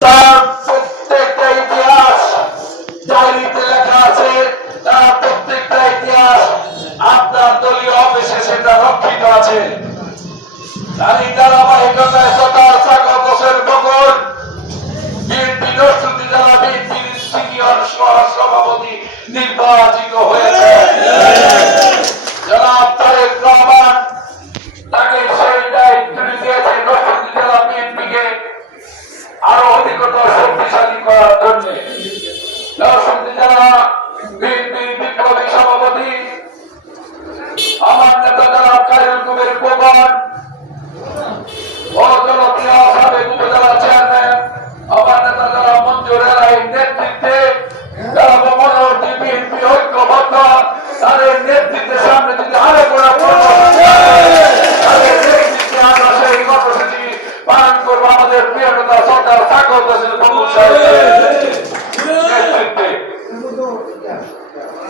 তার প্রত্যেকটা ইতিহাস ডায়েরিতে লেখা আছে, তার প্রত্যেকটা ইতিহাস আপনার দলীয় অফিসে সেটা রক্ষিত আছে। তারই ধারাবাহিকতায় Yeah.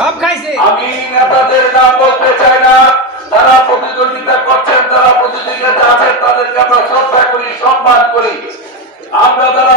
সব খাইছে। আমি নেতাদের নাম বলতে চাই না। তারা প্রতিদ্বন্দ্বিতা করছেন তারা প্রতিযোগিতা আছেন, তাদেরকে আমরা শ্রদ্ধা করি, সম্মান করি। আমরা তারা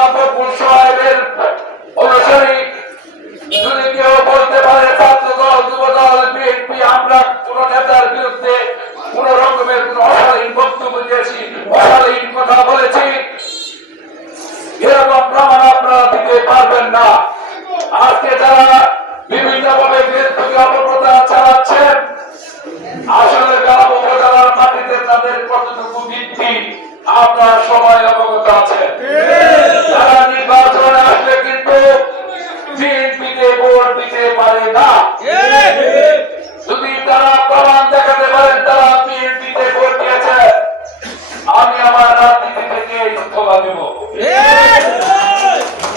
আপনার সবাই অবগত আছেন তারা নির্বাচনে আসলে কিন্তু ভোট দিতে পারে না। যদি তারা প্রমাণ দেখাতে পারেন, তারা বিএনপিতে ভোট দিয়েছে। আমি আমার রাজনীতি থেকে ইস্তফা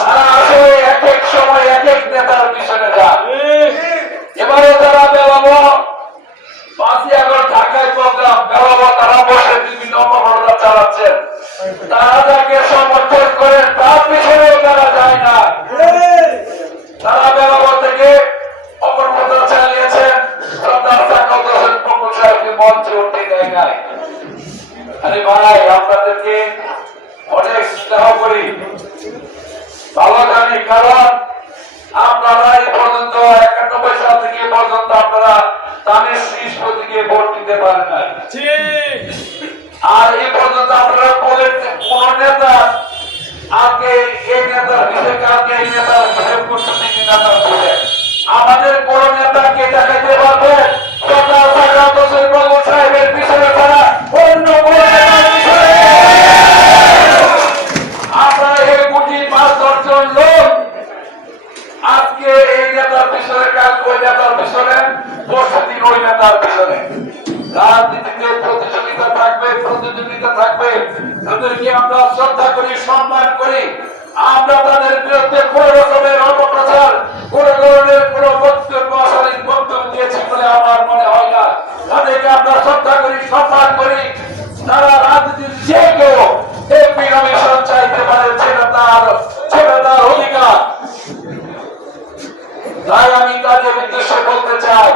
তারা আসলে এক এক সময় এক এক নেতার পিছনে এবারে তারা বেলাবো পাঁচই তারা যাকে সমর্থন করেন তার পিছনেও তারা যায় না। তারা বেলাবো থেকে অপহরণা চালিয়েছেন সর্দার সাকত হোসেন প্রমুখ সাহেবকে মঞ্চে উঠতে দেয় নাই। আরে ভাই আপনাদেরকে অনেক স্নেহ করি। ভালো জানি কারণ আপনারা এই পর্যন্ত একানব্বই সাল থেকে পর্যন্ত আপনারা তাদের শীর্ষ প্রতীকে ভোট দিতে পারেন না আর এই পর্যন্ত আপনারা বলেন যে কোন নেতা আজকে এই নেতার কালকে এই নেতার করতে নেতা বলেন আমাদের কোন নেতাকে দেখাইতে পারবে? আজকে প্রতিযোগিতা থাকবে প্রতিযোগিতা থাকবে। তাদেরকে আমরা শ্রদ্ধা করি, সম্মান করি। আমরা তাদের বিরুদ্ধে কোন রকমের অপপ্রচার, কোন ধরনের কোন বক্তব্য অশালীন বক্তব্য দিয়েছি বলে আমার মনে হয় না। তাদেরকে আমরা শ্রদ্ধা করি, সম্মান করি। তারা রাজনীতির যে কেউ চাই,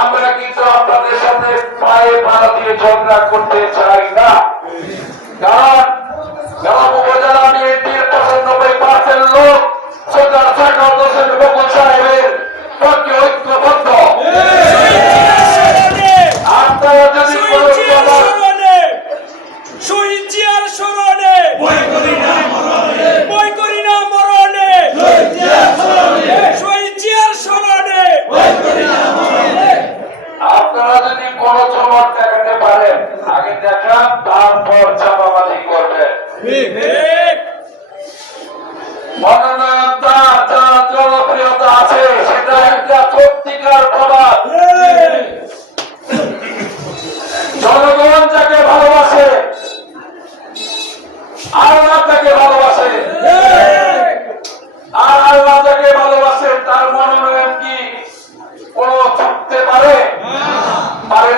আমরা কিন্তু আপনাদের সাথে পায়ে ভাড়া দিয়ে ঝগড়া করতে টাকা তারপর চাপাবাজি জনগণ যাকে ভালোবাসে আল্লাহ তাকে ভালোবাসে। আর আল্লাহ যাকে ভালোবাসে তার মনোনয়ন